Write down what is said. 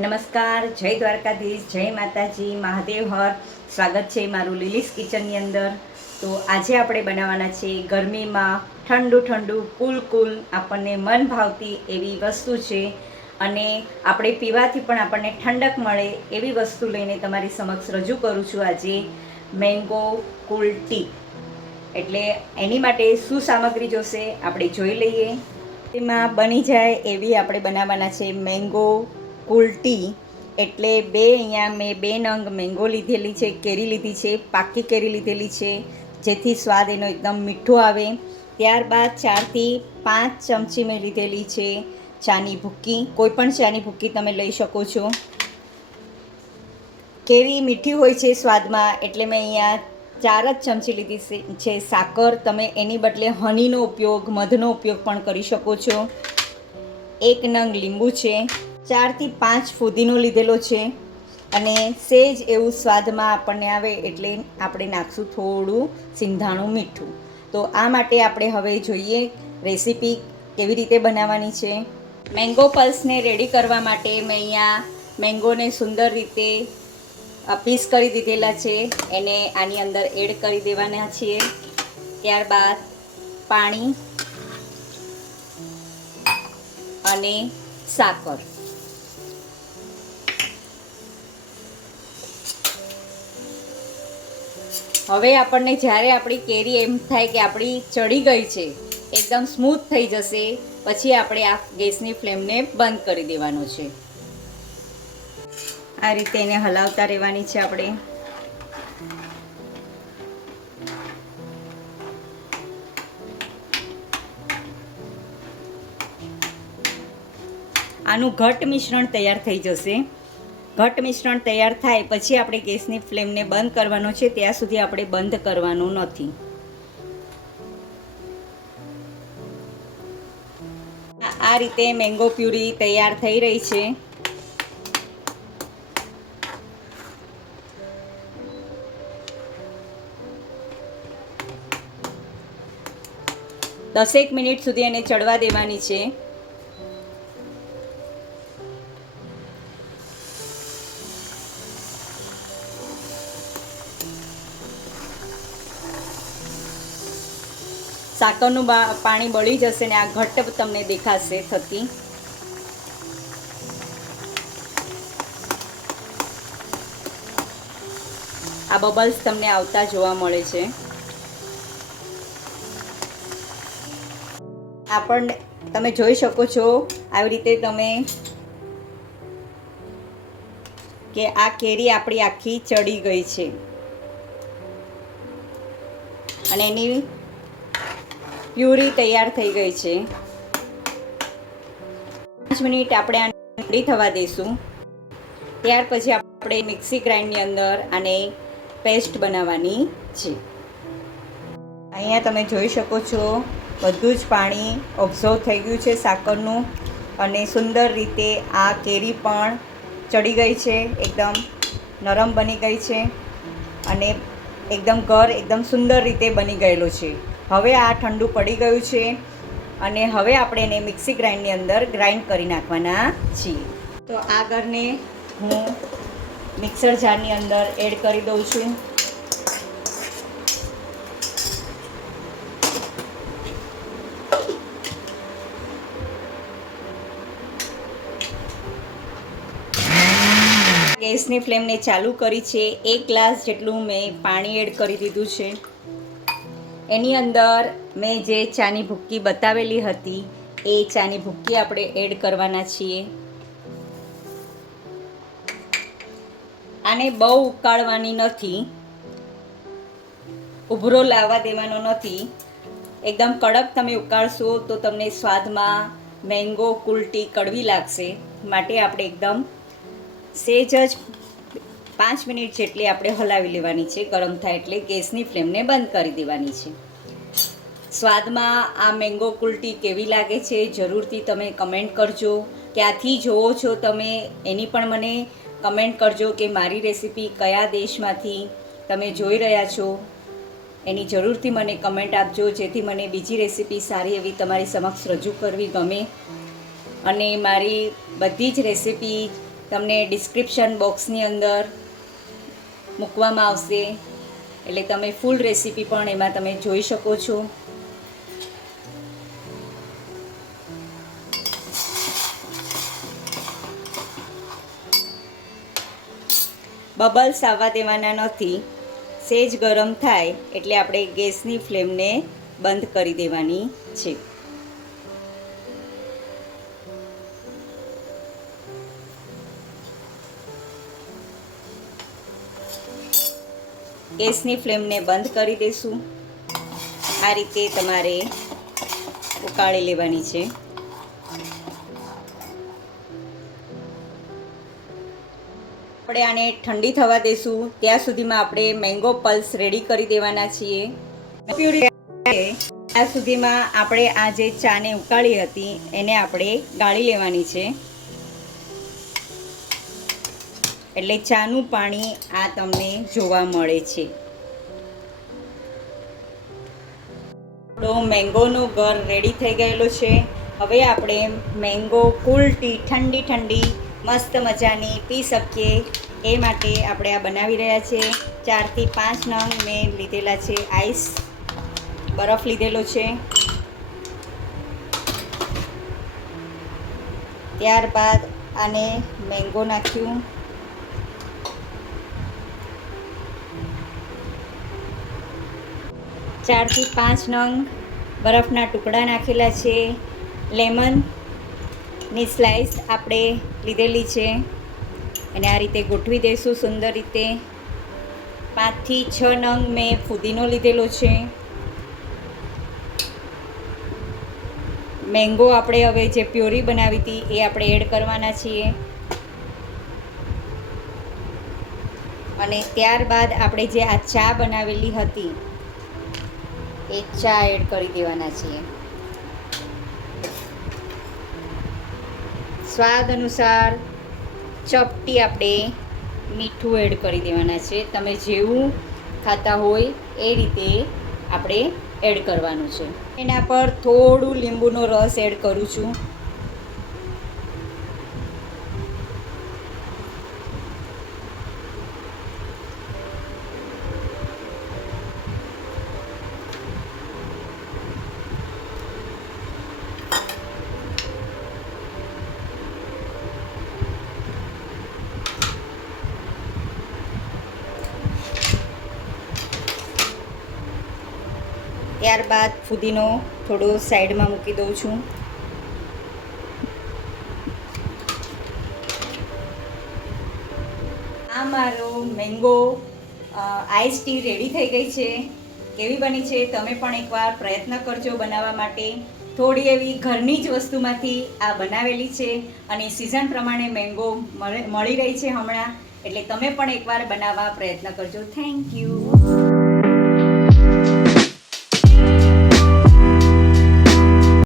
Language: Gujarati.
નમસ્કાર, જય દ્વારકાધીશ, જય માતાજી, મહાદેવ હર. સ્વાગત છે મારું લીલીસ કિચનની અંદર. તો આજે આપણે બનાવવાના છે ગરમીમાં ઠંડુ ઠંડુ કુલ કુલ આપણને મન ભાવતી એવી વસ્તુ છે અને આપણે પીવાથી પણ આપણને ઠંડક મળે એવી વસ્તુ લઈને તમારી સમક્ષ રજૂ કરું છું આજે મેંગો કુલ ટી. એટલે એની માટે શું સામગ્રી જોશે આપણે જોઈ લઈએ. તેમાં બની જાય એવી આપણે બનાવવાના છે મેંગો કુલ ટી. એટલે અહીંયા મેં 2 નંગ મેંગો લીધેલી છે, કેરી લીધી છે, પાકી કેરી લીધેલી છે, જેથી સ્વાદ એનો એકદમ મીઠો આવે. ત્યારબાદ 4થી 5 ચમચી મેં લીધેલી છે ચાની ભૂકી. કોઈ પણ ચાની ભૂકી તમે લઈ શકો છો. કેરી મીઠી હોય છે સ્વાદમાં, એટલે મેં અહીંયા 4 જ ચમચી લીધી છે સાકર. તમે એની બદલે હનીનો ઉપયોગ, મધનો ઉપયોગ પણ કરી શકો છો. 1 નંગ લીંબુ છે, 4થી 5 ફુદીનો લીધેલો છે અને સેજ એવું સ્વાદમાં આપણને આવે એટલે આપણે નાખશું થોડું સિંધાણું મીઠું. તો આ માટે આપણે હવે જોઈએ રેસીપી કેવી રીતે બનાવવાની છે. મેંગો પલ્સને રેડી કરવા માટે મેં અહીંયા મેંગોને સુંદર રીતે પીસ કરી દીધેલા છે, એને આની અંદર એડ કરી દેવાના છીએ. ત્યારબાદ પાણી અને સાકર. હવે આપણને જ્યારે આપણી કેરી એમ થાય કે આપણી ચડી ગઈ છે, એકદમ સ્મૂથ થઈ જશે, પછી આપણે આ ગેસની ફ્લેમને બંધ કરી દેવાનો છે. આ રીતે એને હલાવતા રહેવાની છે આપણે. આનું ઘટ્ટ મિશ્રણ તૈયાર થઈ જશે. ઘટ્ટ મિશ્રણ તૈયાર થાય પછી આપણે ગેસની ફ્લેમને બંધ કરવાનો છે, ત્યાં સુધી આપણે બંધ કરવાનું નથી. આ રીતે મેંગો પ્યુરી તૈયાર થઈ રહી છે. દસેક મિનિટ સુધી એને ચડવા દેવાની છે. સાકરનું પાણી બળી જશે ને આ ઘટ્ટ તમને દેખાશે થતી. આ બબલ્સ તમને આવતા જોવા મળે છે. આપણને તમે જોઈ શકો છો આવી રીતે તમે કે આ કેરી આપણી આખી ચડી ગઈ છે અને એની પ્યુરી તૈયાર થઈ ગઈ છે. 5 મિનિટ આપણે આને ઠંડી થવા દઈશું. ત્યાર પછી આપણે મિક્સી ગ્રાઇન્ડની અંદર આને પેસ્ટ બનાવવાની છે. અહીંયા તમે જોઈ શકો છો બધું જ પાણી ઓબ્ઝર્વ થઈ ગયું છે સાકરનું અને સુંદર રીતે આ કેરી પણ ચડી ગઈ છે, એકદમ નરમ બની ગઈ છે અને એકદમ સુંદર રીતે બની ગયેલું છે. હવે આ ઠંડુ પડી ગયું છે અને હવે આપણે એને મિક્સી ગ્રાઇન્ડની અંદર ગ્રાઇન્ડ કરી નાખવાના છીએ. તો આ ગરને હું મિક્સર જારની અંદર એડ કરી દઉં છું. ગેસની ફ્લેમને ચાલુ કરી છે. 1 ગ્લાસ જેટલું મેં પાણી એડ કરી દીધું છે. એની અંદર મેં જે ચાની ભૂકી બતાવેલી હતી એ ચાની ભૂકી આપણે એડ કરવાના છીએ. આને બહુ ઉકાળવાની નથી, ઉભરો લાવવા દેવાનો નથી. એકદમ કડક તમે ઉકાળશો તો તમને સ્વાદમાં મેંગો કુલ ટી કડવી લાગશે. માટે આપણે એકદમ સેજ જ 5 મિનિટ જેટલી આપણે હલાવી લેવાની છે. ગરમ થાય એટલે ગેસની ફ્લેમને બંધ કરી દેવાની છે. સ્વાદમાં આ મેંગો કુલ ટી કેવી લાગે છે જરૂરથી તમે કમેન્ટ કરજો. ક્યાંથી જોવો છો તમે એની પણ મને કમેન્ટ કરજો કે મારી રેસીપી કયા દેશમાંથી તમે જોઈ રહ્યા છો એની જરૂરથી મને કમેન્ટ આપજો, જેથી મને બીજી રેસીપી સારી એવી તમારી સમક્ષ રજૂ કરવી ગમે અને મારી બધી જ રેસીપી તમને ડિસ્ક્રિપ્શન બોક્સની અંદર મૂકવામાં આવશે, એટલે તમે ફૂલ રેસીપી પણ એમાં તમે જોઈ શકો છો. બબલ્સ આવવા દેવાના નથી. સેજ ગરમ થાય એટલે આપણે ગેસની ફ્લેમને બંધ કરી દેવાની છે. ગેસની ફ્લેમને બંધ કરી દઈશું. આ રીતે તમારે ઉકાળી લેવાની છે. આપણે આને ઠંડી થવા દઈશું. ત્યાં સુધીમાં આપણે મેંગો પલ્સ રેડી કરી દેવાના છીએ. ત્યાં સુધીમાં આપણે આ જે ચાને ઉકાળી હતી એને આપણે ગાળી લેવાની છે. એટલે ચાનું પાણી આ તમને જોવા મળે છે. આપણો મેંગોનો ઘર રેડી થઈ ગયેલો છે. હવે આપણે મેંગો કુલ ટી ઠંડી મસ્ત મજાની પી શકીએ એ માટે આપણે આ બનાવી રહ્યા છે. 4 થી 5 નંગ મેં લીધેલા છે. આઈસ બરફ લીધેલો છે. ત્યારબાદ આને મેંગો નાખ્યું. ચાર થી 5 નંગ બરફના ટુકડા નાખેલા છે. લેમનની સ્લાઈસ આપણે લીધેલી છે. અને આ રીતે ગોઠવી દઈશું સુંદર રીતે. 5 થી 6 નંગ મેં ફુદીનો લીધેલો છે. મેંગો આપણે હવે જે પ્યોરી બનાવી હતી એ આપણે એડ કરવાના છીએ. અને ત્યારબાદ આપણે જે આ ચા બનાવેલી હતી એ ચા એડ કરી દેવાના છીએ. સ્વાદ અનુસાર ચપટી આપણે મીઠું એડ કરી દેવાના છે. તમે જેવું ખાતા હોય એ રીતે આપણે એડ કરવાનું છે. એના પર થોડું લીંબુનો રસ એડ કરું છું. ત્યારબાદ ફુદીનો થોડો સાઈડમાં મૂકી દઉં છું. આ મારો મેંગો આઈસ ટી રેડી થઈ ગઈ છે. કેવી બની છે તમે પણ એકવાર પ્રયત્ન કરજો બનાવવા માટે. થોડી એવી ઘરની જ વસ્તુમાંથી આ બનાવેલી છે અને સિઝન પ્રમાણે મેંગો મળી રહી છે હમણાં, એટલે તમે પણ એકવાર બનાવવા પ્રયત્ન કરજો. Thank you.